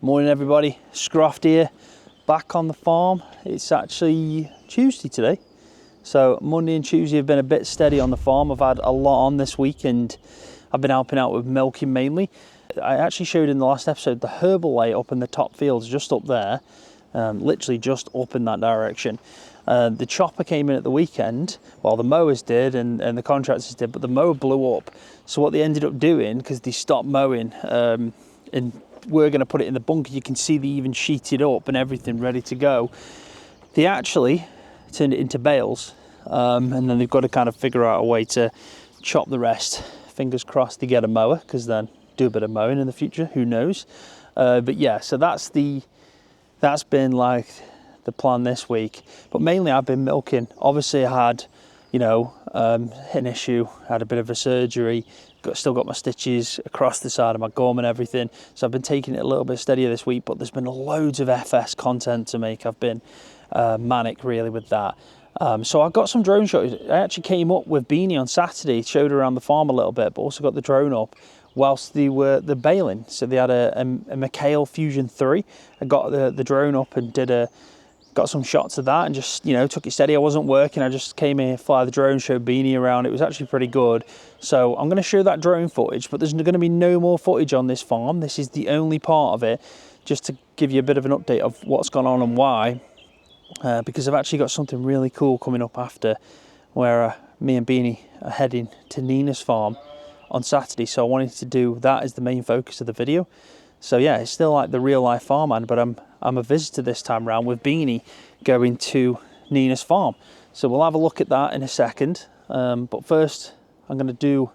Morning everybody, Scroft here, back on the farm. It's actually Tuesday today. So Monday and Tuesday have been a bit steady on the farm. I've had a lot on this week and I've been helping out with milking mainly. I actually showed in the last episode the herbal light up in the top fields, just up there, literally just up in that direction. The chopper came in at the weekend, well the mowers did and the contractors did, but the mower blew up. So what they ended up doing, because they stopped mowing, and we're going to put it in the bunker, you can see they even sheeted up and everything ready to go. They actually turned it into bales, and then they've got to kind of figure out a way to chop the rest. Fingers crossed they get a mower, because then do a bit of mowing in the future, who knows. But yeah, so that's been like the plan this week. But mainly I've been milking. Obviously I had, an issue, had a bit of a surgery, still got my stitches across the side of my gum and everything. So I've been taking it a little bit steadier this week, but there's been loads of FS content to make. I've been manic really with that. So I got some drone shots. I actually came up with Beanie on Saturday, showed around the farm a little bit, but also got the drone up whilst they were baling. So they had a McHale Fusion 3. I got the drone up and got some shots of that and just, took it steady. I wasn't working. I just came here, fly the drone, showed Beanie around. It was actually pretty good. So I'm going to show that drone footage, but there's going to be no more footage on this farm. This is the only part of it, just to give you a bit of an update of what's gone on and why. Because I've actually got something really cool coming up after, where me and Beanie are heading to Nina's farm on Saturday. So I wanted to do that as the main focus of the video. So yeah, it's still like the real life farmhand, but I'm a visitor this time around with Beanie going to Nina's farm. So we'll have a look at that in a second. But first I'm going to do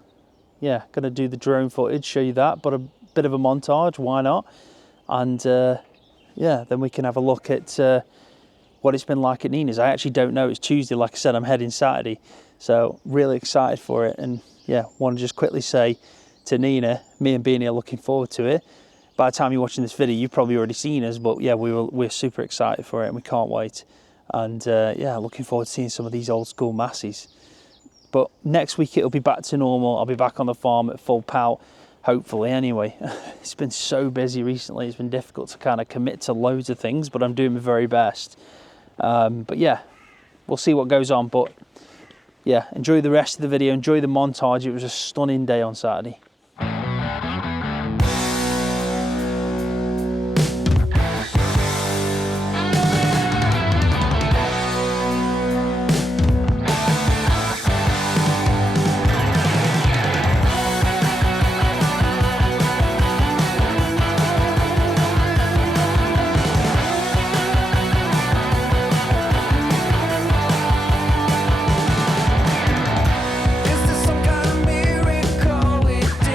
the drone footage, show you that, but a bit of a montage, why not? And then we can have a look at what it's been like at Nina's. I actually don't know, it's Tuesday, like I said, I'm heading Saturday. So really excited for it. And yeah, want to just quickly say to Nina, me and Beanie are looking forward to it. By the time you're watching this video, you've probably already seen us, but yeah, we're super excited for it and we can't wait. And looking forward to seeing some of these old school Masseys. But next week it'll be back to normal. I'll be back on the farm at full pout, hopefully anyway. It's been so busy recently, it's been difficult to kind of commit to loads of things, but I'm doing my very best. But yeah, we'll see what goes on. But yeah, enjoy the rest of the video, enjoy the montage. It was a stunning day on Saturday. Is this some kind of miracle we did?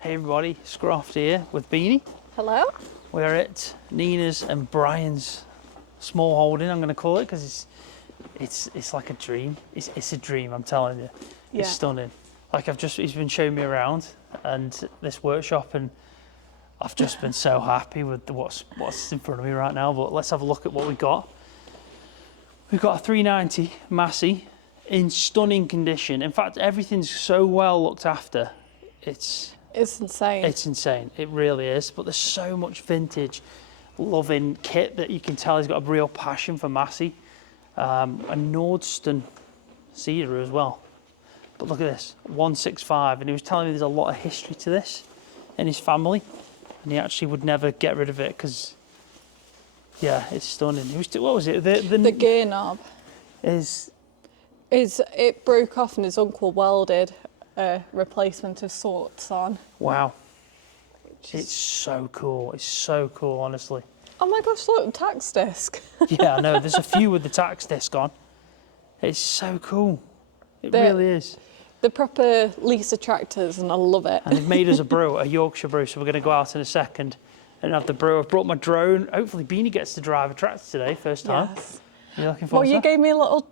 Hey everybody, Scroft here with Beanie. Hello. We're at Nina's and Brian's small holding, I'm going to call it, because it's like a dream. It's a dream, I'm telling you. Yeah. It's stunning. Like he's been showing me around and this workshop, and I've just been so happy with what's in front of me right now. But let's have a look at what we got. We've got a 390 Massey in stunning condition. In fact, everything's so well looked after. It's insane. It's insane. It really is. But there's so much vintage loving kit that you can tell he's got a real passion for Massey. A Nordston cedar as well. But look at this, 165, and he was telling me there's a lot of history to this in his family, and he actually would never get rid of it because, yeah, it's stunning. What was it? The gear knob is it broke off, and his uncle welded a replacement of sorts on. Wow, it's so cool. It's so cool, honestly. Oh my gosh, look, tax disc. Yeah, I know. There's a few with the tax disc on. It's so cool. It really is. The proper Lisa tractors, and I love it. And they've made us a brew, a Yorkshire brew, so we're going to go out in a second and have the brew. I've brought my drone. Hopefully Beanie gets to drive a tractor today, first time. Yes. Are you looking forward to Well, you that? gave me a little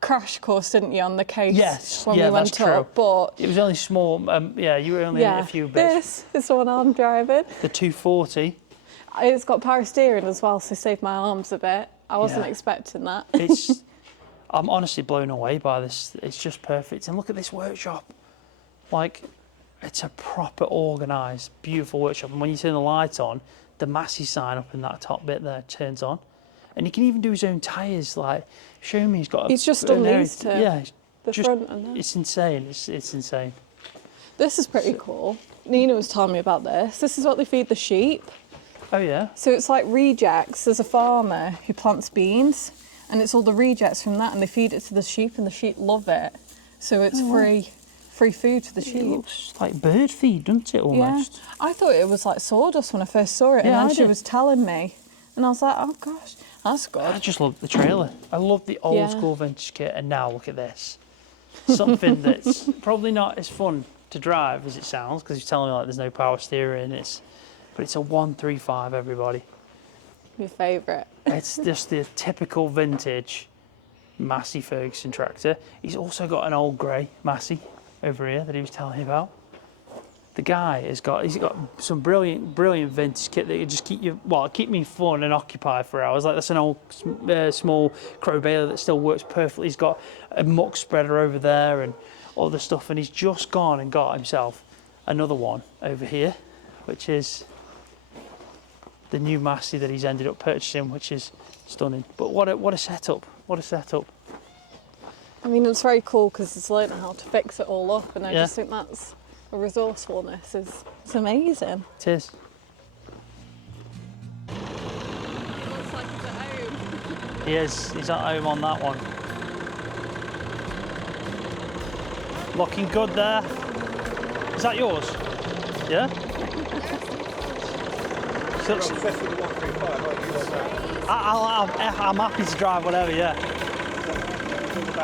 crash course, didn't you, on the case? Yes, when yeah, we went that's true. up, but It was only small. Yeah, you were only in a few bits. This is the one I'm driving. The 240. It's got power steering as well, so saved my arms a bit. I wasn't Yeah. expecting that. I'm honestly blown away by this. It's just perfect. And look at this workshop. Like, it's a proper organised, beautiful workshop. And when you turn the light on, the Massey sign up in that top bit there turns on. And he can even do his own tyres. Like, show me, He's just done these two. Yeah, The front and that. it's insane. It's insane. This is pretty cool. Nina was telling me about this. This is what they feed the sheep. Oh yeah. So it's like rejects. There's a farmer who plants beans, and it's all the rejects from that, and they feed it to the sheep, and the sheep love it. So it's free food to the It sheep. looks like bird feed, doesn't it, almost? Yeah. I thought it was like sawdust when I first saw it, Yeah, and I then she did. was telling me, and I was like, oh gosh, that's I good. just love the trailer. I love the old Yeah. school vintage kit, and now look at this. Something that's probably not as fun to drive as it sounds, because he's telling me like there's no power steering. But it's a 135, everybody. Your favourite. It's just the typical vintage Massey Ferguson tractor. He's also got an old grey Massey over here that he was telling me about. The guy he's got some brilliant vintage kit that you just keep me fun and occupied for hours. Like that's an old small crow baler that still works perfectly. He's got a muck spreader over there and all the stuff, and he's just gone and got himself another one over here, which is the new Massey that he's ended up purchasing, which is stunning. But what a setup! What a setup! I mean, it's very cool because it's learning how to fix it all up, and I Yeah. just think that's a resourcefulness. It's amazing. It is. Looks like it's at home. He is. He's at home on that one. Looking good there. Is that yours? Yeah? So it's- I'm happy to drive whatever, yeah. You're gonna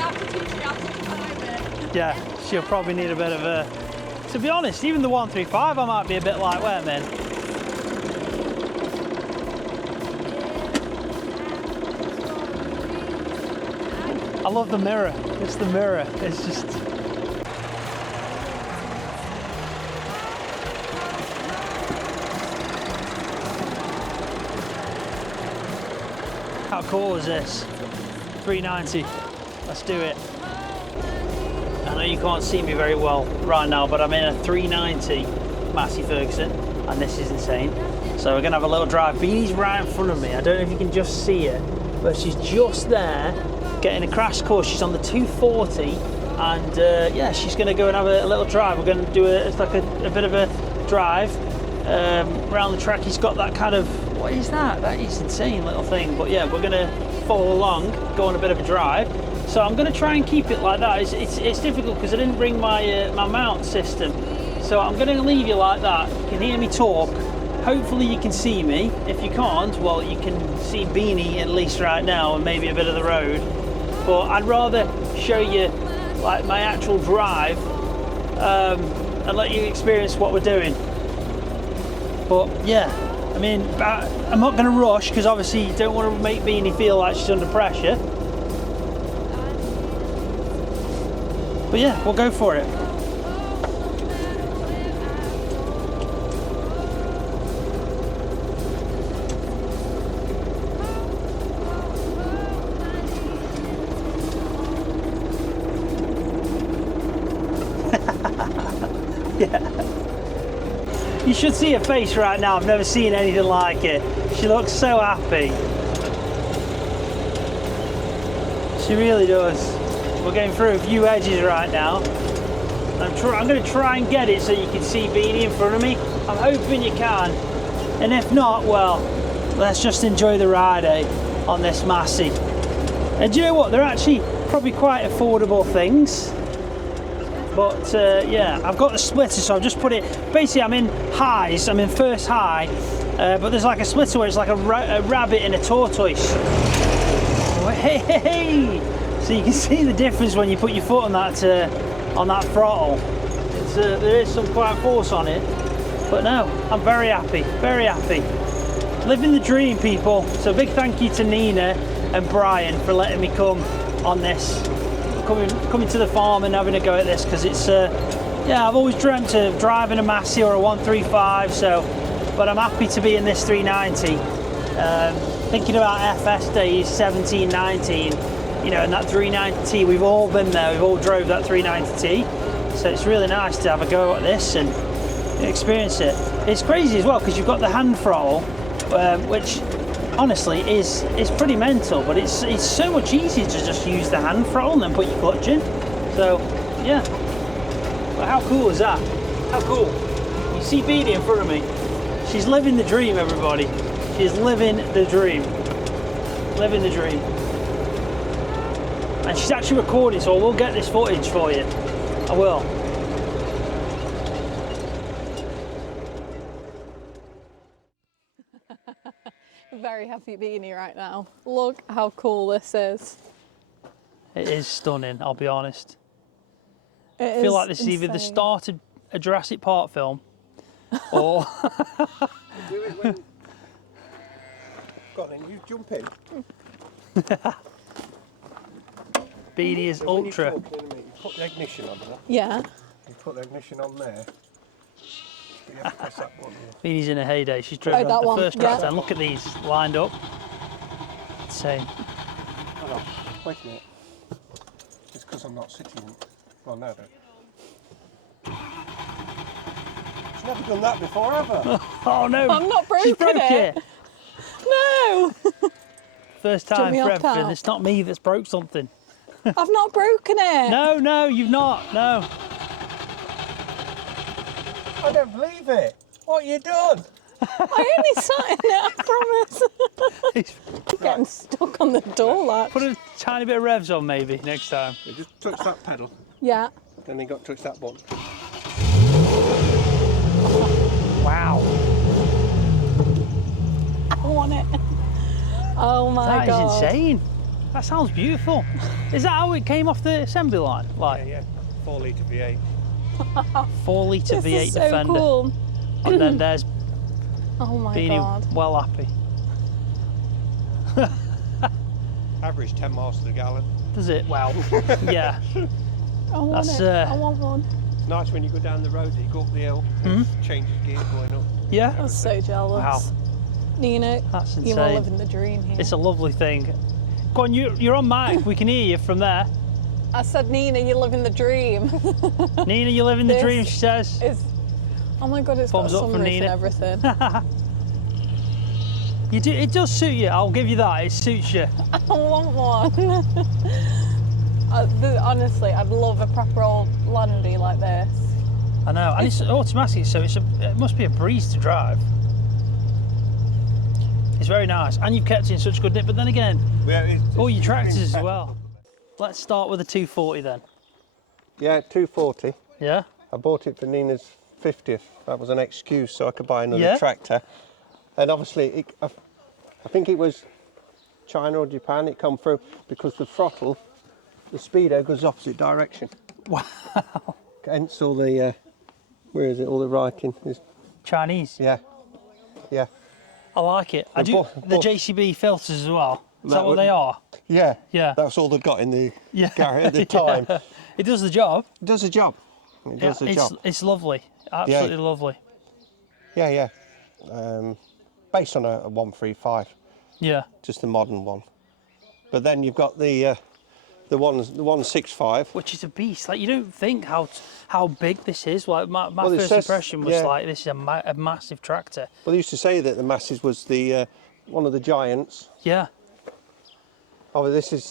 have to teach me how to drive it. Yeah, she'll probably need a bit of a... To be honest, even the 135 I might be a bit lightweight, man. I love the mirror. It's the mirror. It's just... How cool is this? 390. Let's do it. I know you can't see me very well right now, but I'm in a 390 Massey Ferguson, and this is insane. So we're gonna have a little drive. Beanie's right in front of me. I don't know if you can just see it, but she's just there, getting a crash course. She's on the 240, and yeah, she's gonna go and have a little drive. We're gonna do a bit of a drive around the track. He's got that kind of, what is that? That is insane little thing. But yeah, we're gonna follow along, go on a bit of a drive. So I'm going to try and keep it like that. It's difficult because I didn't bring my my mount system. So I'm going to leave you like that. You can hear me talk. Hopefully you can see me. If you can't, well, you can see Beanie at least right now and maybe a bit of the road. But I'd rather show you like my actual drive, and let you experience what we're doing. But yeah, I mean, I'm not going to rush because obviously you don't want to make Beanie feel like she's under pressure. But yeah, we'll go for it. Yeah. You should see her face right now. I've never seen anything like it. She looks so happy. She really does. We're going through a few edges right now. I'm going to try and get it so you can see Beanie in front of me. I'm hoping you can. And if not, well, let's just enjoy the ride, on this Massey. And do you know what? They're actually probably quite affordable things. But yeah, I've got the splitter, so I've just put it, basically I'm in highs, I'm in first high, but there's like a splitter where it's like a rabbit and a tortoise. Oh, hey! So you can see the difference when you put your foot on that throttle. There is some quite force on it, but no, I'm very happy, very happy. Living the dream, people. So big thank you to Nina and Brian for letting me come on this. Coming to the farm and having a go at this, because it's yeah, I've always dreamt of driving a Massey or a 135, but I'm happy to be in this 390. Thinking about FS days 17, 19, you know, and that 390T, we've all been there, we've all drove that 390T, so it's really nice to have a go at this and experience it. It's crazy as well because you've got the hand throttle, which honestly is pretty mental, but it's so much easier to just use the hand throttle and then put your clutch in. So yeah, but how cool is that? How cool. You see Beanie in front of me. She's living the dream, everybody. She's living the dream. Living the dream. And she's actually recording, so I will get this footage for you. I will. Very happy Beanie right now. Look how cool this is. It is stunning, I'll be honest. I feel like this is either the start of a Jurassic Park film or... Do it when... Go on then, you jump in. Beanie is So when ultra. you put the ignition on there. Yeah. You put the ignition on there. You have to press that button. Beanie's in a heyday. She's driven that the one, first yeah. tractor. And look at these lined up. Insane. Hold on, wait a minute. It's because I'm not sitting. Well, no, then. She's never done that before, ever. Oh no! I'm not broken She's broke it. No! First Jump time me for off everything. that. It's not me that's broke something. I've not broken it. No, no, you've not. No. I don't believe it. What you done? I only sat in it, I promise. Getting stuck on the door latch. Put a tiny bit of revs on maybe next time. You just touch that pedal, Yeah. then you got to touch that button. Wow. I want it. Oh my God. That is insane. That sounds beautiful. Is that how it came off the assembly line? Like Yeah, 4 litre V8. 4 litre This V8 is so Defender. cool. And then there's Oh my Beanie God. well happy. Average 10 miles to the gallon. Does it? Wow. Yeah. I want That's, it. I want one. It's nice when you go down the road, you go up the hill, and it changes gear going up. Yeah. I'm so jealous. Wow. Nina, That's you are insane. living the dream here. It's a lovely thing. Go on, you're on mic. We can hear you from there. I said, Nina, you're living the dream. Nina, you live in the This dream, she says. Oh my God, it's Thumbs got a up from sunroof Nina. and everything. You do. It does suit you. I'll give you that. It suits you. I want one. Honestly, I'd love a proper old Landy like this. I know. And it's automatic, so it must be a breeze to drive. It's very nice. And you've kept it in such good nick. But then again, all your tractors as well. Let's start with a 240 then. Yeah, 240. Yeah? I bought it for Nina's 50th. That was an excuse so I could buy another Yeah. tractor. And obviously, I think it was China or Japan, it come through because the throttle the speedo goes opposite direction. Wow. Hence all the, where is it, all the writing is, Chinese. yeah, yeah. I like it. I The do bu- the bu- JCB filters as well. Is that That what would- they are? Yeah, Yeah. that's all they've got in the Yeah. garage at the time. Yeah. It does the job. It does the job. It does the job. It's lovely. Absolutely lovely. Yeah, yeah. Based on a 135, Yeah. just the modern one. But then you've got the 165. Which is a beast. Like, you don't think how big this is. Like, my Well, it first says- impression was yeah. like, this is a massive tractor. Well, they used to say that the Massey's was the one of the giants. Yeah. Oh, this is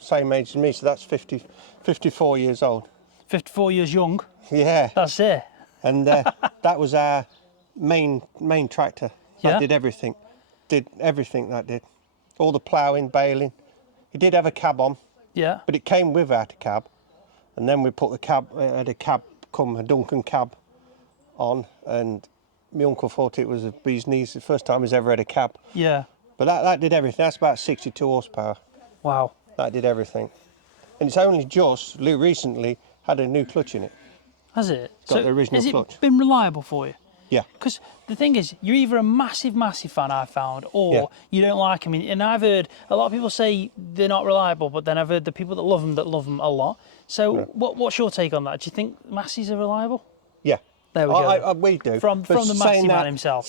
same age as me, so that's 54 years old. 54 years young. Yeah, That's it. and that was our main tractor. That Yeah. did everything. Did everything that did. All the ploughing, baling. It did have a cab on, Yeah. but it came without a cab. And then we put the cab, had a cab come, a Duncan cab on, and my uncle thought it was a bee's knees. The first time he's ever had a cab. Yeah. But that did everything. That's about 62 horsepower. Wow. That did everything. And it's only just recently had a new clutch in it. Has it? Got the original has clutch. it been reliable for you? Yeah. Because the thing is, you're either a massive fan, I've found, or Yeah. you don't like them. And I've heard a lot of people say they're not reliable, but then I've heard the people that love them a lot. So what's your take on that? Do you think Massey's are reliable? Yeah. There we go. We do. From But the Massey saying man that, himself.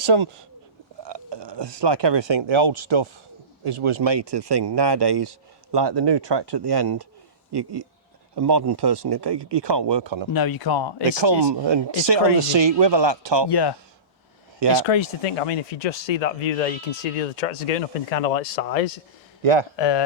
It's like everything. The old stuff was made to the thing. Nowadays, like the new tractor at the end, a modern person, you can't work on them. No, you can't. They come and it's sit crazy. on the seat with a laptop. Yeah. Yeah. It's crazy to think. I mean, if you just see that view there, you can see the other tractors going up in kind of like size. Yeah.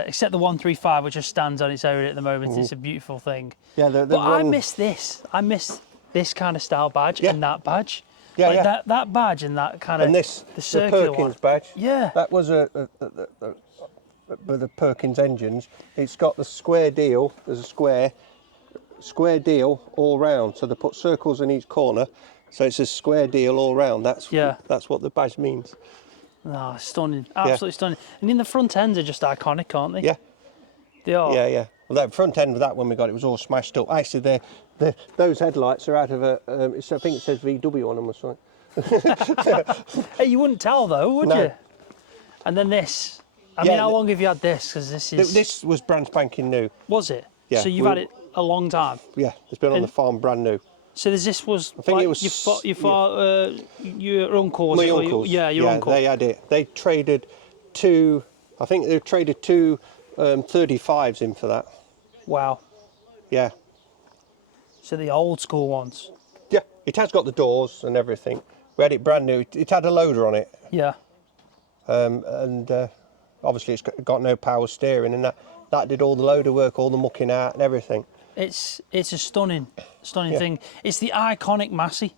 Except the 135, which just stands on its own at the moment. It's a beautiful thing. Yeah. But I miss this. I miss this kind of style badge Yeah. and that badge. Yeah, like yeah. That badge and that kind of And this, the the circular Perkins one. badge. Yeah. That was with the Perkins engines. It's got the square deal. There's a square deal all round. So they put circles in each corner. So it's a square deal all round. That's what the badge means. Oh, stunning. Absolutely stunning. And in the front ends are just iconic, aren't they? Yeah. They are. Yeah, yeah. Well, that front end of that when we got it was all smashed up. Actually, those headlights are out of a. I think it says VW on them or something. Hey, you wouldn't tell though, would No. you? And then this. I Yeah, mean, how long have you had this? Because this is. This was brand spanking new. Was it? Yeah, So you've had it a long time. Yeah, it's been on the farm brand new. So this was. I think like it was. your uncle. Was My it? Or uncles. Yeah, your uncle. They had it. They traded two. I think they traded two 35s in for that. Wow. Yeah. So the old school ones. Yeah. It has got the doors and everything. We had it brand new. It had a loader on it, Yeah. and obviously it's got no power steering, and that did all the loader work, all the mucking out and everything. It's a stunning Yeah. thing. It's the iconic Massey.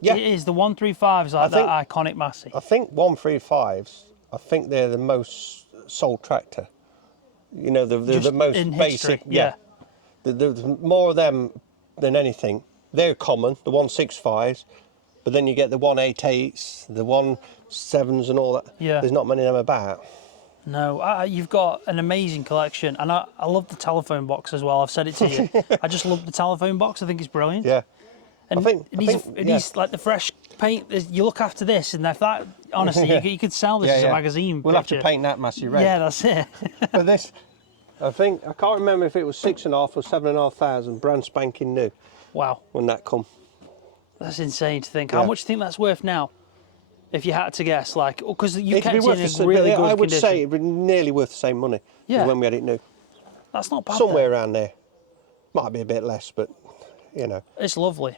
Yeah. It is. The 135 is like that iconic Massey. I think 135s. I think they're the most sold tractor. You know, they're Just the most in basic. history, yeah. There's more of them than anything. They're common, the 165s, but then you get the 188s, the 17s, and all that. Yeah. There's not many of them about. No, you've got an amazing collection, and I love the telephone box as well. I've said it to you. I just love the telephone box. I think it's brilliant. Yeah. And I think- it needs like the fresh paint. You look after this, and if that honestly, you could sell this as a magazine. We'll have to picture. paint that Massey red. Yeah, that's it. But this, I can't remember if it was 6,500 or 7,500, brand spanking new Wow, when that come. that's insane to think. Yeah. How much do you think that's worth now? If you had to guess, like, because you It'd kept be it worth in the a same- really good I would condition. say it'd be nearly worth the same money Yeah. as when we had it new. That's not bad. Somewhere around there. Might be a bit less, but you know. then. It's lovely.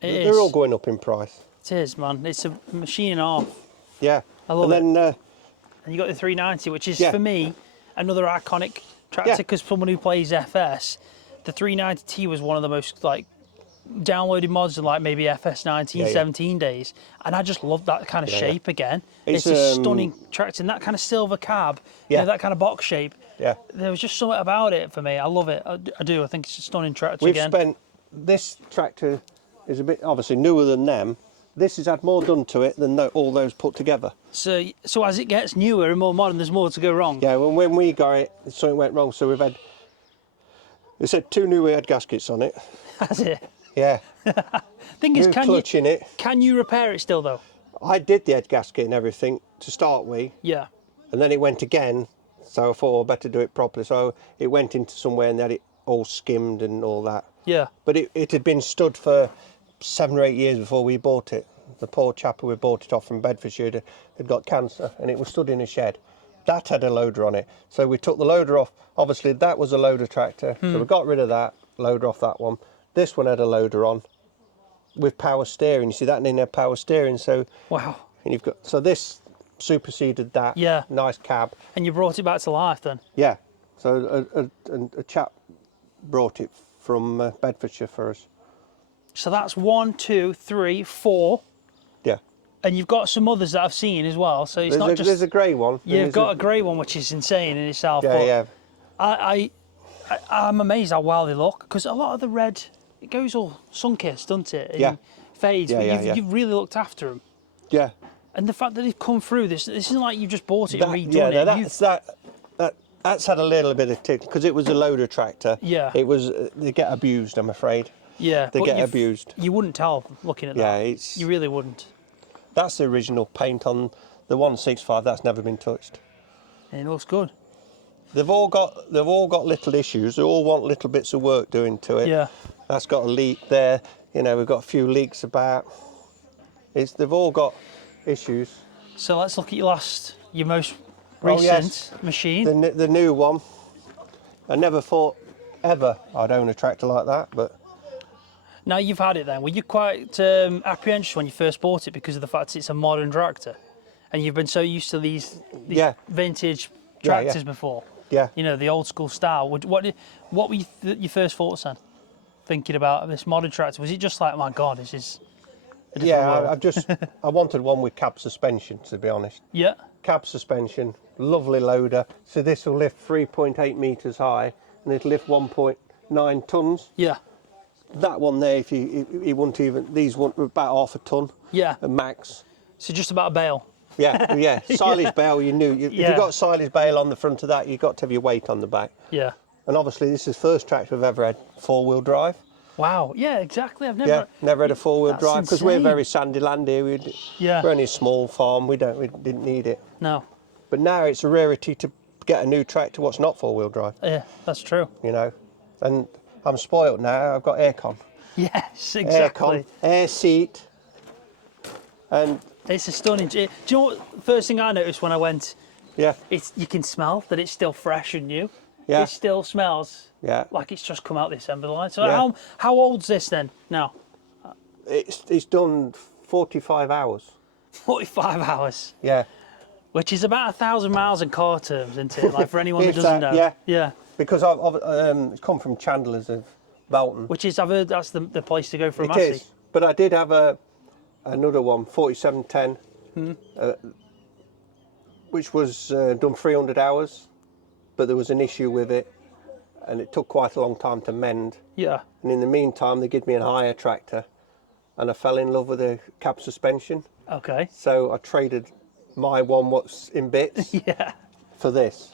It They're is. all going up in price. It is, man. It's a machine and a half. Yeah. I love and then And you got the 390, which is Yeah. for me another iconic tractor. Yeah. Because someone who plays FS, the 390T was one of the most like downloaded mods in like maybe FS 19, Yeah, yeah. 17 days, and I just love that kind of Yeah, shape again. It's, It's a stunning tractor, and that kind of silver cab, you know, Yeah. that kind of box shape. yeah. There was just something about it for me. I love it. I do. I think it's a stunning tractor We've again. spent, this tractor is a bit obviously newer than them. This has had more done to it than all those put together. So as it gets newer and more modern, there's more to go wrong. Yeah, when we got it, something went wrong. So we've It said 2 new head gaskets on it. Has it? Yeah. Thing is, New clutch in it. can you repair it still though? I did the head gasket and everything to start with, Yeah. and then it went again. So I thought, I better do it properly. So it went into somewhere and they had it all skimmed and all that. Yeah. But it had been stood for 7 or 8 years before we bought it. The poor chap who we bought it off from Bedfordshire had got cancer, and it was stood in a shed. That had a loader on it. So we took the loader off. Obviously, that was a loader tractor. So we got rid of that, loader off that one. This one had a loader on with power steering. You see, that didn't have power steering. So, Wow. and you've got, so this superseded that. Yeah. Nice cab. And you brought it back to life then? Yeah. So a chap brought it from Bedfordshire for us. So that's 1, 2, 3, 4. Yeah. And you've got some others that I've seen as well. So it's not just... There's a grey one. You've got a grey one, which is insane in itself. Yeah, but yeah. I'm amazed how well they look, because a lot of the red, it goes all sun-kissed, doesn't it? And Yeah. fades, Yeah, but yeah, you've really looked after them. Yeah. And the fact that they've come through, this isn't like you've just bought it and redone it. That's had a little bit of tick, because it was a loader tractor. Yeah. It was, they get abused, I'm afraid. Yeah. They but get abused. You wouldn't tell looking at Yeah, that. it's... You really wouldn't. That's the original paint on the 165. That's never been touched. And it looks good. They've all got little issues. They all want little bits of work doing to it. Yeah. That's got a leak there. You know, we've got a few leaks about. They've all got issues. So let's look at your most recent machine. The new one. I never thought ever I'd own a tractor like that, but. Now you've had it then, were you quite apprehensive when you first bought it because of the fact it's a modern tractor? And you've been so used to these vintage tractors before? Yeah. You know, the old school style. What were your first thoughts then, thinking about this modern tractor? Was it just like, oh my God, this is a different world? I wanted one with cab suspension, to be honest. Yeah. Cab suspension, lovely loader. So this will lift 3.8 metres high and it'll lift 1.9 tonnes. Yeah. That one there, if he wouldn't even, these wouldn't, about half a tonne. Yeah. Max. So just about a bale. Yeah, yeah. Silage bale, you knew. If you've got silage bale on the front of that, you've got to have your weight on the back. Yeah. And obviously, this is the first tractor I've ever had 4-wheel drive. Wow. Yeah, exactly. I've never. Yeah, never had a 4-wheel That's drive because we're insane. very sandy land here. We're only a small farm. We didn't need it. No. But now it's a rarity to get a new tractor what's not 4-wheel drive. Yeah, that's true. You know, and I'm spoilt now. I've got aircon. Yes, exactly. Aircon, air seat, and it's a stunning. Do you know what? The first thing I noticed when I went, yeah, you can smell that it's still fresh and new. Yeah. It still smells like it's just come out the assembly line. So how old's this then now? it's done 45 hours. 45 hours. Yeah. Which is about 1,000 miles in car terms, isn't it? Like for anyone that doesn't know. Yeah. Yeah. Because it's come from Chandler's of Bolton. Which is, I've heard that's the place to go for a It Massey. is. But I did have another one, 4710, which was done 300 hours, but there was an issue with it, and it took quite a long time to mend. Yeah. And in the meantime, they gave me a higher tractor, and I fell in love with the cab suspension. Okay. So I traded my one what's in bits Yeah. for this.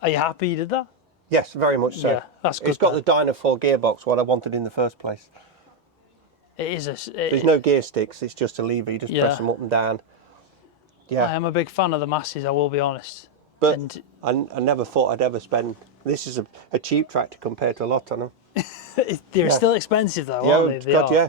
Are you happy you did that? Yes, very much so. Yeah, that's good. It's got the Dyna 4 gearbox, what I wanted in the first place. It is There's no gear sticks, it's just a lever, you just press them up and down. Yeah. I am a big fan of the Masseys, I will be honest. But And I never thought I'd ever spend. This is a cheap tractor compared to a lot on them. they're still expensive though, Yeah, aren't they? God, yeah.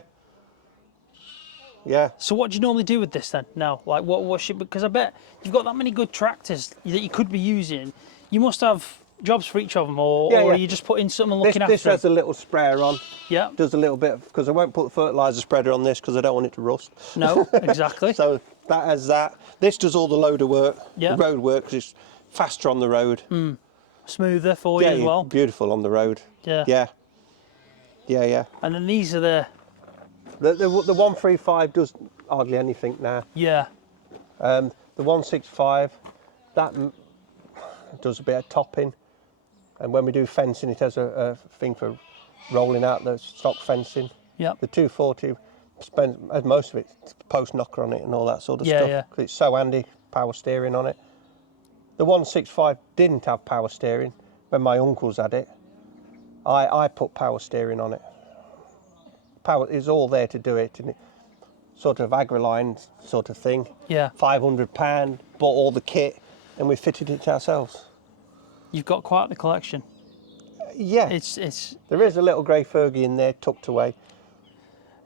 Yeah. So what do you normally do with this then? Now, like what should, because I bet you've got that many good tractors that you could be using. You must have jobs for each of them, or are you just putting something and looking after This has a little sprayer on. Yeah. Does a little bit, because I won't put the fertiliser spreader on this because I don't want it to rust. No, exactly. So that has that. This does all the loader work, Yeah. the road work, because it's faster on the road. Smoother for you as well. Beautiful on the road. Yeah. Yeah. Yeah, yeah. And then these are the The 135 does hardly anything now. yeah. The 165, that does a bit of topping. And when we do fencing, it has a thing for rolling out the stock fencing. Yeah. The 240 has most of it, post knocker on it and all that sort of Yeah, stuff. yeah. 'Cause it's so handy, power steering on it. The 165 didn't have power steering when my uncles had it. I put power steering on it. Power is all there to do it, and it, sort of Agriline sort of thing. Yeah. £500, bought all the kit, and we fitted it ourselves. You've got quite the collection. Yeah. It's. There is a little grey Fergie in there tucked away.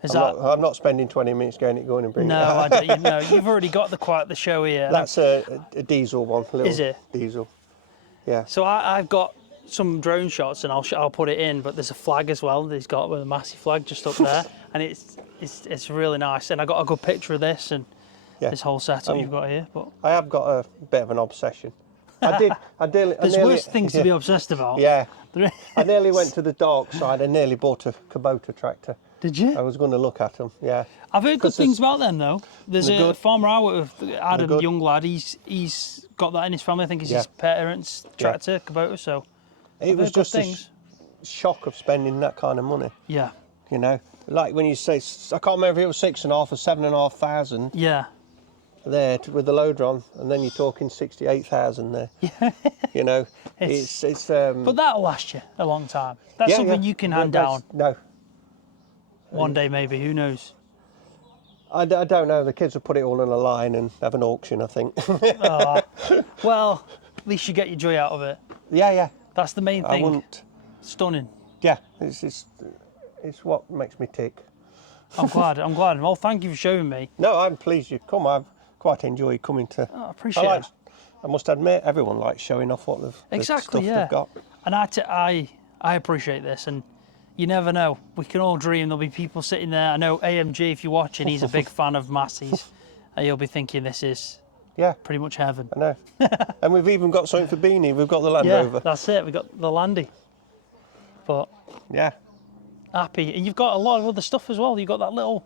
I'm not spending 20 minutes going and bringing it No, out. I don't. No, you've already got quite the show here. That's a diesel one. A little Is it? Diesel. Yeah. So I've got some drone shots, and I'll put it in. But there's a flag as well that he's got with a Massey flag just up there, and it's really nice. And I got a good picture of this and this whole setup you've got here. But I have got a bit of an obsession. There's worse things to be obsessed about. Yeah. I nearly went to the dark side. I nearly bought a Kubota tractor. Did you? I was going to look at them. Yeah. I've heard good things about them though. There's a good. farmer I work with, Adam, young lad. He's got that in his family. I think it's his parents' tractor, Kubota. So it was just a shock of spending that kind of money. Yeah. You know, like when you say, I can't remember if it was 6,500 or 7,500. Yeah. There with the loader on, and then you're talking 68,000 there. Yeah. You know, it's but that'll last you a long time. That's something you can hand down. No. One day maybe, who knows? I don't know. The kids will put it all on a line and have an auction, I think. Well, at least you get your joy out of it. Yeah. That's the main thing. I wouldn't. Stunning. Yeah, it's what makes me tick. I'm glad. Well, thank you for showing me. No, I'm pleased you come. I've quite enjoyed coming to. I appreciate it. I must admit, everyone likes showing off what the stuff they've got. And I appreciate this, and you never know. We can all dream. There'll be people sitting there. I know AMG, if you're watching, he's a big fan of Massey's, and you'll be thinking this is pretty much heaven. I know. And we've even got something for Beanie. We've got the Land Rover. Yeah, that's it. We've got the Landy. But happy, and you've got a lot of other stuff as well. You've got that little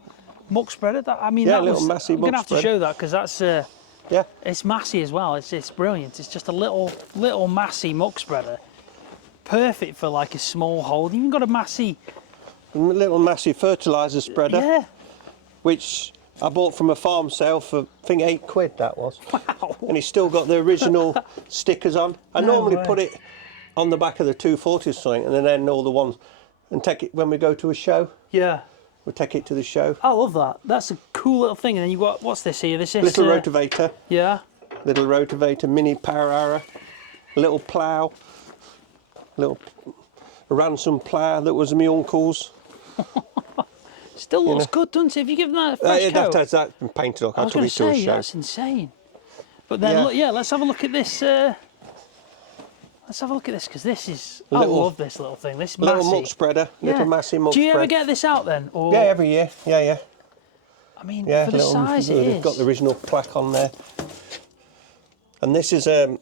muck spreader. Little Massey I'm muck gonna have to show that because that's it's Massey as well. It's brilliant. It's just a little Massey muck spreader, perfect for like a small hold. You've even got a Massey little Massey fertiliser spreader, which I bought from a farm sale for I think £8 that was. Wow. And it's still got the original stickers on. I normally put it on the back of the 240 or something, and then all the ones, and take it when we go to a show. Yeah. We'll take it to the show. I love that. That's a cool little thing. And then you've got, what's this here? This is... Little rotavator. Yeah. Little rotavator, mini power hour, little plough, little ransom plough that was my uncle's. Still looks good, doesn't it? If you give them that a fresh coat. That's been painted up. I was going to say, that's insane. But then, let's have a look at this. Let's have a look at this, because this is... I love this little thing. This Massey. Little muck spreader. Little Massey muck spreader. Do you ever get this out then? Or... Yeah, every year. Yeah. I mean, for the size it is. They've got the original plaque on there. And this is... I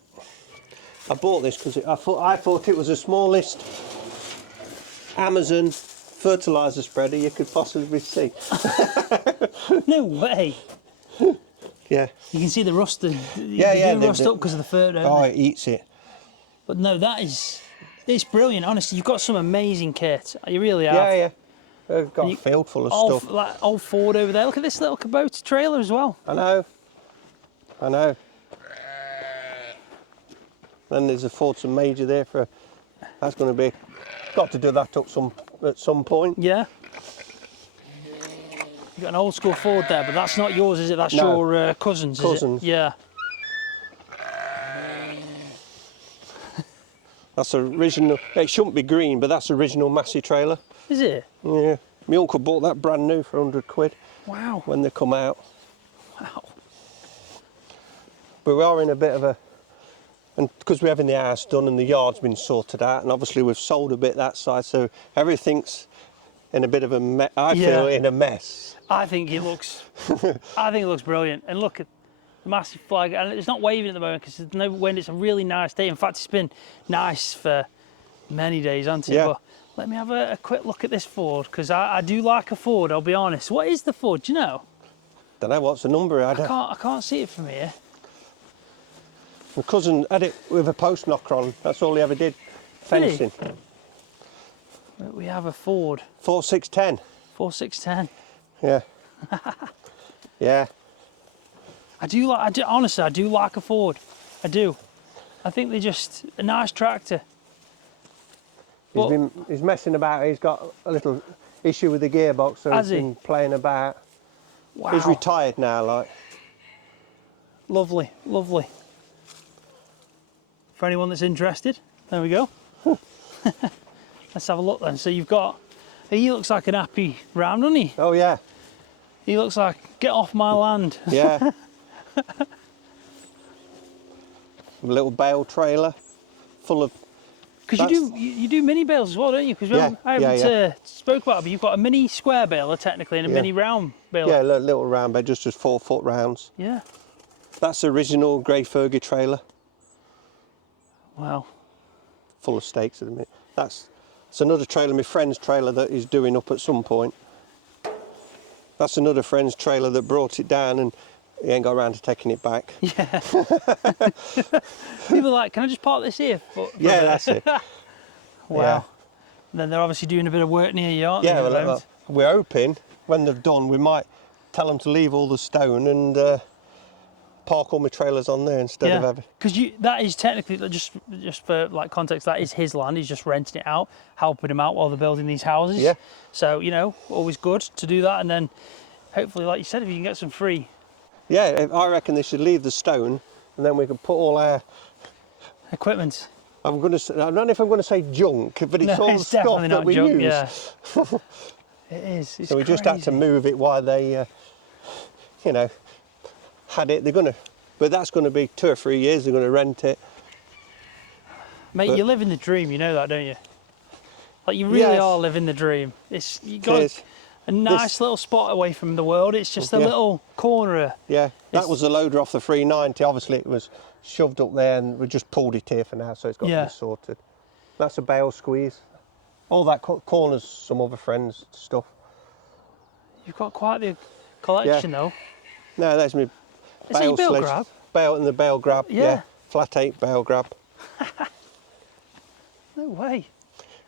bought this because I thought it was the smallest Amazon fertiliser spreader you could possibly see. No way. Yeah. You can see the rust. They rust up because of the fur, don't they? It eats it. But no, it's brilliant. Honestly, you've got some amazing kit. You really have. Yeah. I've got a field full of stuff. Like old Ford over there. Look at this little Kubota trailer as well. I know. Then there's a Fordson Major there that's going to be, got to do that up at some point. Yeah. You've got an old school Ford there, but that's not yours, is it? That's your cousin's, is it? Yeah. That's original. It shouldn't be green, but that's original Massey trailer. Is it? Yeah. My uncle bought that brand new for £100. Wow. When they come out. Wow. But we are in a bit of a, and because we're having the house done and the yard's been sorted out, and obviously we've sold a bit that side, so everything's in a bit of a I feel in a mess. I think it looks brilliant. And look at the Massey flag, and it's not waving at the moment because there's no wind. It's a really nice day. In fact, it's been nice for many days, hasn't it? Yeah. But let me have a quick look at this Ford, because I do like a Ford, I'll be honest. What is the Ford, do you know? Don't know what's the number. I can't see it from here. My cousin had it with a post knocker on. That's all he ever did. Fencing. Really? We have a Ford. 4610. 4610. Yeah. Yeah. Honestly, I do like a Ford. I do. I think they're just a nice tractor. He's messing about. He's got a little issue with the gearbox, so he's been playing about. Wow. He's retired now, like. Lovely, lovely. For anyone that's interested, there we go. Let's have a look then. So you've got, he looks like an happy ram, doesn't he? Oh yeah. He looks like, get off my land. Yeah. A little bale trailer full of. Because you do mini bales as well, don't you? Because I haven't spoke about it, but you've got a mini square baler technically and a mini round baler. Yeah, little round bale, just as 4 foot rounds. Yeah. That's the original grey Fergie trailer. Wow. Full of stakes at the minute. It's another trailer, my friend's trailer that he's doing up at some point. That's another friend's trailer that brought it down and he ain't got around to taking it back. Yeah. People are like, can I just park this here? Yeah, that's it. Wow. Yeah. And then they're obviously doing a bit of work near you, aren't they? Yeah, well, we're hoping when they've done, we might tell them to leave all the stone and park all my trailers on there instead of having. Because that is technically, just for like context, that is his land. He's just renting it out, helping him out while they're building these houses. Yeah. So, you know, always good to do that. And then hopefully, like you said, if you can get some free. Yeah, I reckon they should leave the stone and then we can put all our equipment. I don't know if I'm going to say junk, but it's all the stuff that we junk, use. Yeah. It is. It's so we just had to move it while they, you know, had it. But that's going to be 2 or 3 years. They're going to rent it. Mate, you're living the dream. You know that, don't you? Like you really are living the dream. You got a nice little spot away from the world. It's just a little corner. Yeah, that was the loader off the 390. Obviously, it was shoved up there, and we just pulled it here for now, so it's got to be sorted. That's a bale squeeze. All that corner's some other friends' stuff. You've got quite the collection, though. No, that's me. Is it bale grab? Bale and the bale grab. Yeah. Flat 8 bale grab. No way.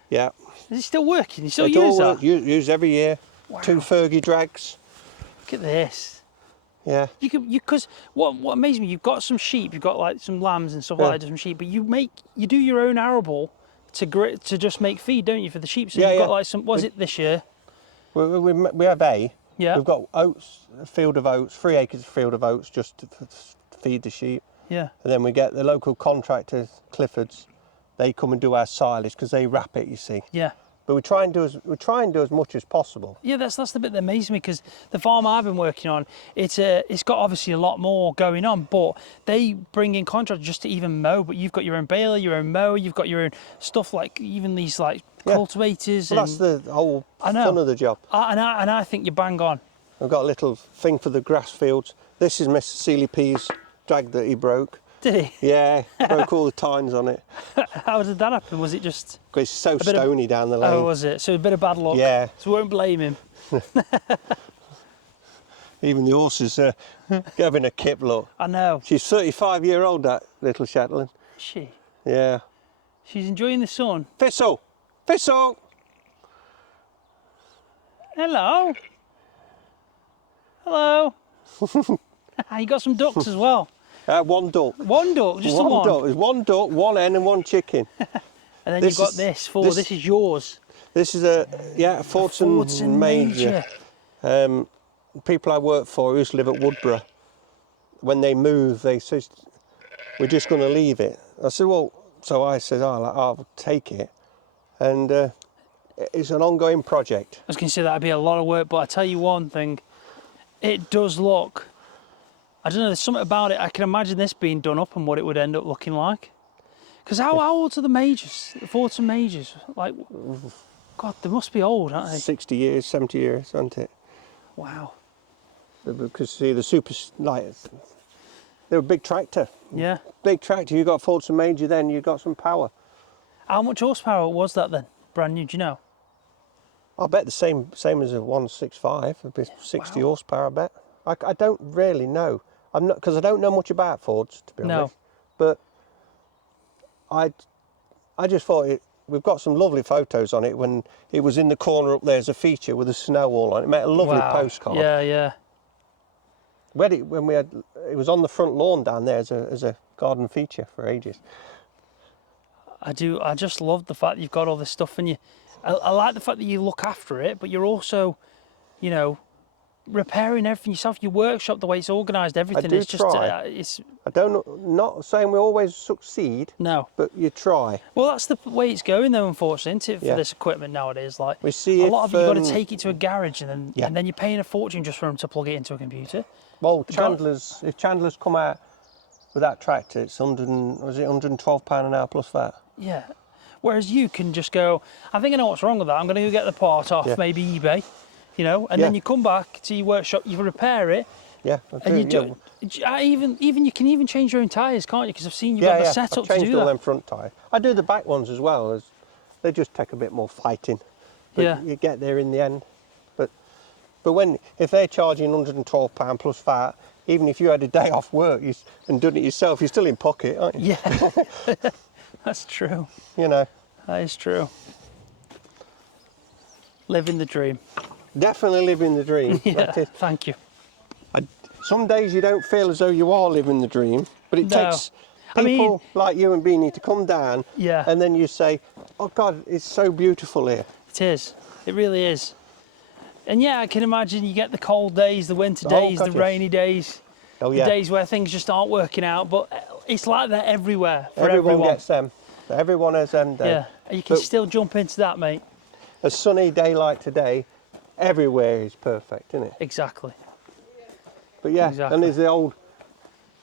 Yeah. Is it still working? You still use that? Used every year. Wow. 2 Fergie drags. Look at this. Yeah. Because what amazes me, you've got some sheep, you've got like some lambs and stuff like that, some sheep, but you do your own arable to just make feed, don't you, for the sheep? So you've got like some. Was it this year? We have hay. Yeah. We've got oats, a field of oats, 3 acres of field of oats just to feed the sheep. Yeah. And then we get the local contractors, Clifford's. They come and do our silage because they wrap it, you see. Yeah. But we try and do as much as possible. Yeah, that's the bit that amazes me, because the farm I've been working on, it's got obviously a lot more going on, but they bring in contractors just to even mow. But you've got your own baler, your own mower, you've got your own stuff, like even these like cultivators. Well, that's the whole fun of the job. And I think you're bang on. I've got a little thing for the grass fields. This is Mr. Seeley P's drag that he broke. Did he? Yeah, broke all the tines on it. How did that happen? Was it just... Because it's so stony down the lane. Oh, was it? So a bit of bad luck. Yeah. So we won't blame him. Even the horses are having a kip look. I know. She's 35-year-old, that little Shetland. Is she? Yeah. She's enjoying the sun. Thistle! Thistle! Hello. Hello. You got some ducks as well. 1 duck. 1 duck, just one the one? Duck. There's 1 duck, 1 hen and 1 chicken. And then you've got this is yours. This is a Fordson Major. People I work for who used to live at Woodborough, when they move, they say, we're just going to leave it. I said, well, so I said, I'll take it. And it's an ongoing project. I was going to say that'd be a lot of work, but I tell you one thing, it does look, I don't know, there's something about it. I can imagine this being done up and what it would end up looking like. Because how old are the Majors, the Fordson Majors? Like, God, they must be old, aren't they? 60 years, 70 years, isn't it? Wow. Because see, the super lights, they're a big tractor. Yeah. Big tractor. You got Fordson Major, then you got some power. How much horsepower was that then? Brand new, do you know? I bet the same as a 165. It'd be 60 horsepower. I bet. I don't really know. I'm not, because I don't know much about Fords, to be honest. But I just thought we've got some lovely photos on it when it was in the corner up there as a feature with the snow all on it. It made a lovely postcard. Yeah, yeah. It was on the front lawn down there as a garden feature for ages. I do. I just love the fact that you've got all this stuff, and I like the fact that you look after it, but you're also, you know, repairing everything yourself. Your workshop, the way it's organised, everything. do It's just. try. I don't. Not saying we always succeed. No. But you try. Well, that's the way it's going, though. Unfortunately, isn't it, for Yeah. this equipment nowadays? Like We see a lot of it, you've got to if, take it to a garage, and then you're paying a fortune just for them to plug it into a computer. Well, if Chandler's come out with that tractor, it's 112 pound an hour plus VAT. Yeah. Whereas you can just go, I think I know what's wrong with that. I'm going to go get the part off, maybe eBay, you know, and then you come back to your workshop, you repair it. Yeah, and you do. Even you can even change your own tyres, can't you? Because I've seen you've got the setup to do that. I've changed all them front tyres. I do the back ones as well. As they just take a bit more fighting, but you get there in the end. But if they're charging £112 plus VAT, even if you had a day off work and done it yourself, you're still in pocket, aren't you? Yeah, that's true. You know, that is true. Living the dream. Definitely living the dream. Yeah, thank you. Some days you don't feel as though you are living the dream, but it takes people like you and Beanie to come down, and then you say, "Oh God, it's so beautiful here." It is. It really is. And yeah, I can imagine you get the cold days, the winter days, the rainy days, the days where things just aren't working out. But it's like that everywhere for everyone. Everyone gets them. Everyone has them days. Yeah, and you can still jump into that, mate. A sunny day like today, everywhere is perfect, isn't it? Exactly. But yeah, and there's the old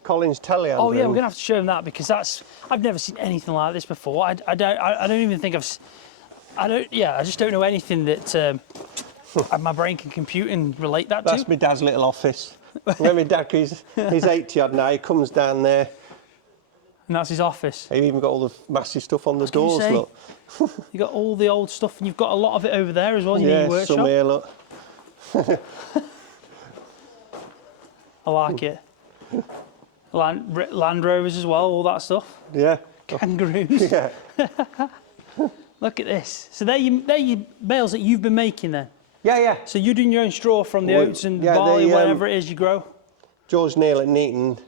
Collins telehandler. Oh yeah, we're gonna have to show them that because I've never seen anything like this before. I don't even think I just don't know anything that my brain can compute and relate that to. That's my dad's little office. When my dad, he's 80 odd now, he comes down there. And that's his office. He even got all the Massey stuff on the doors, look. You got all the old stuff, and you've got a lot of it over there as well. You need your workshop. Some here, look. I like it. Land Rovers as well, all that stuff. Yeah. Kangaroos. Yeah. Look at this. So they're your bales that you've been making then? Yeah, yeah. So you're doing your own straw from the oats and barley, whatever it is you grow? George Neal at Neaton,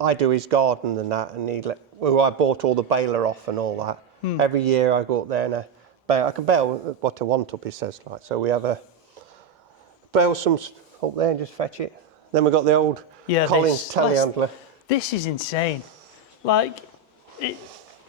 I do his garden and that, and I bought all the baler off and all that. Every year I go up there and I can bale what I want up, he says. Like, so we have a bale some up there and just fetch it. Then we've got the old Collins telehandler. This is insane. Like, do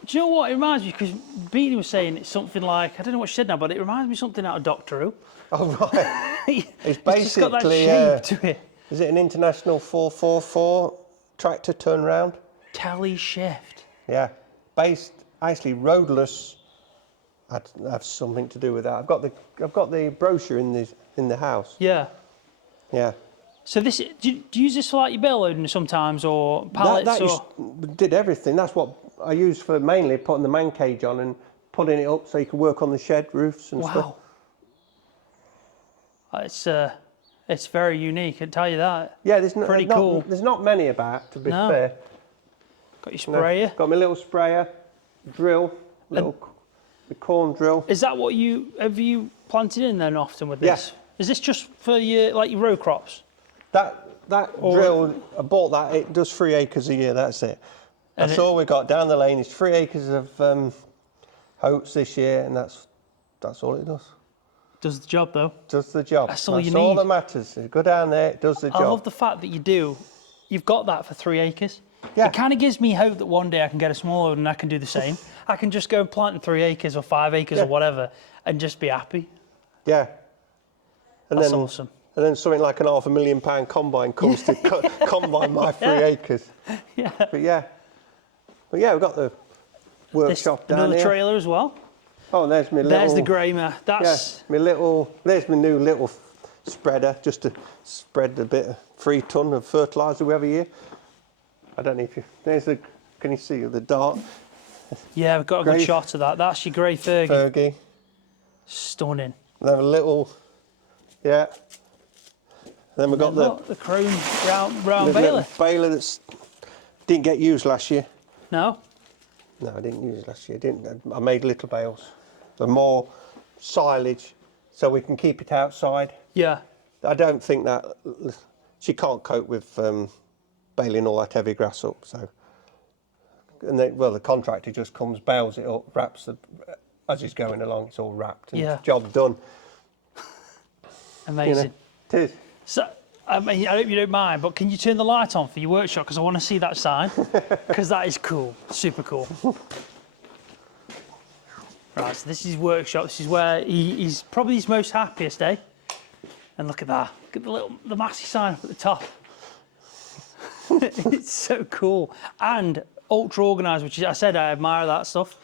you know what it reminds me? Because Beanie was saying it's something like, I don't know what she said now, but it reminds me of something out of Doctor Who. Oh, right. It's basically, just got that shape to it. Is it an International 444 tractor turnaround? Tele shift. Yeah. Basically roadless. I'd have something to do with that. I've got the brochure in the house. Yeah. Yeah. So do you use this for like your bale loading sometimes, or pallets? Did everything. That's what I use for mainly putting the man cage on and putting it up so you can work on the shed roofs and stuff. Wow. It's very unique, I can tell you that. Yeah, pretty cool. There's not many about, to be fair. Got your sprayer. Got my little sprayer, drill, the corn drill. Is that what have you planted in then often with this? Yeah. Is this just for your row crops? That drill, I bought that. It does 3 acres a year. That's it. That's all we got down the lane. Is 3 acres of oats this year, and that's all it does. Does the job though. Does the job. That's all you need. That's all that matters. You go down there, it does the job. I love the fact that you've got that for 3 acres. Yeah. It kind of gives me hope that one day I can get a smaller and I can do the same. I can just go and plant in 3 acres or 5 acres or whatever and just be happy. Yeah. That's awesome. And then something like an £500,000 combine comes to combine my 3 acres. Yeah. But yeah, we've got the workshop down another here. trailer as well. Oh, and there's my little. There's the Graymer. That's There's my new little spreader just to spread a bit of 3 ton of fertiliser we have a year. I don't know if can you see the dart? Yeah, we've got a good shot of that. That's your grey Fergie. Stunning. And then a little, Then we've got the chrome round baler. Baler that didn't get used last year. No? No, I didn't use it last year. I made little bales. The more silage, so we can keep it outside. Yeah. I don't think that she can't cope with baling all that heavy grass up. So and then, well, the contractor just comes, bails it up, wraps the, as he's going along, it's all wrapped, and job done. Amazing. You know, it is. So, I mean, I hope you don't mind, but can you turn the light on for your workshop? Because I want to see that sign, because that is cool, super cool. Right, so this is his workshop. This is where he's probably his most happiest, eh? And look at that. Look at the Massey sign up at the top. It's so cool. And ultra organised, which is, I said I admire that stuff.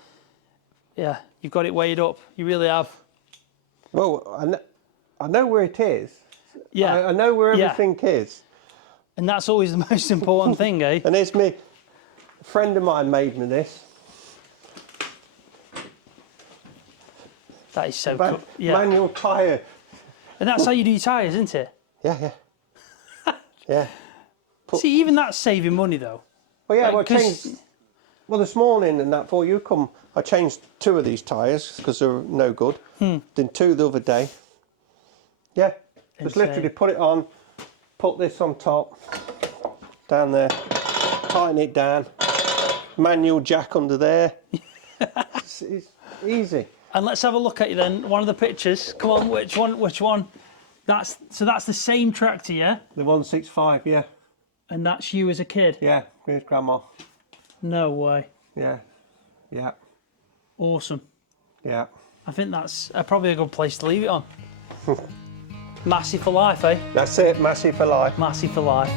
Yeah, you've got it weighed up. You really have. Well, I know where it is. Yeah. I know where everything is. And that's always the most important thing, eh? And it's me. A friend of mine made me this. That is so cool. Yeah. Manual tyre. And that's how you do your tyres, isn't it? Yeah. Yeah. See, even that's saving money, though. Well, yeah, Like, well, I changed. Well, this morning and that before you come, I changed 2 of these tyres because they're no good. Did 2 the other day. Yeah, just literally put it on, put this on top, down there, tighten it down, manual jack under there. It's easy. And let's have a look at you then. One of the pictures. Come on, which one? That's the same tractor, yeah? The 165, yeah. And that's you as a kid? Yeah, here's Grandma. No way. Yeah. Awesome. Yeah. I think that's probably a good place to leave it on. Massey for life, eh? That's it, Massey for life. Massey for life.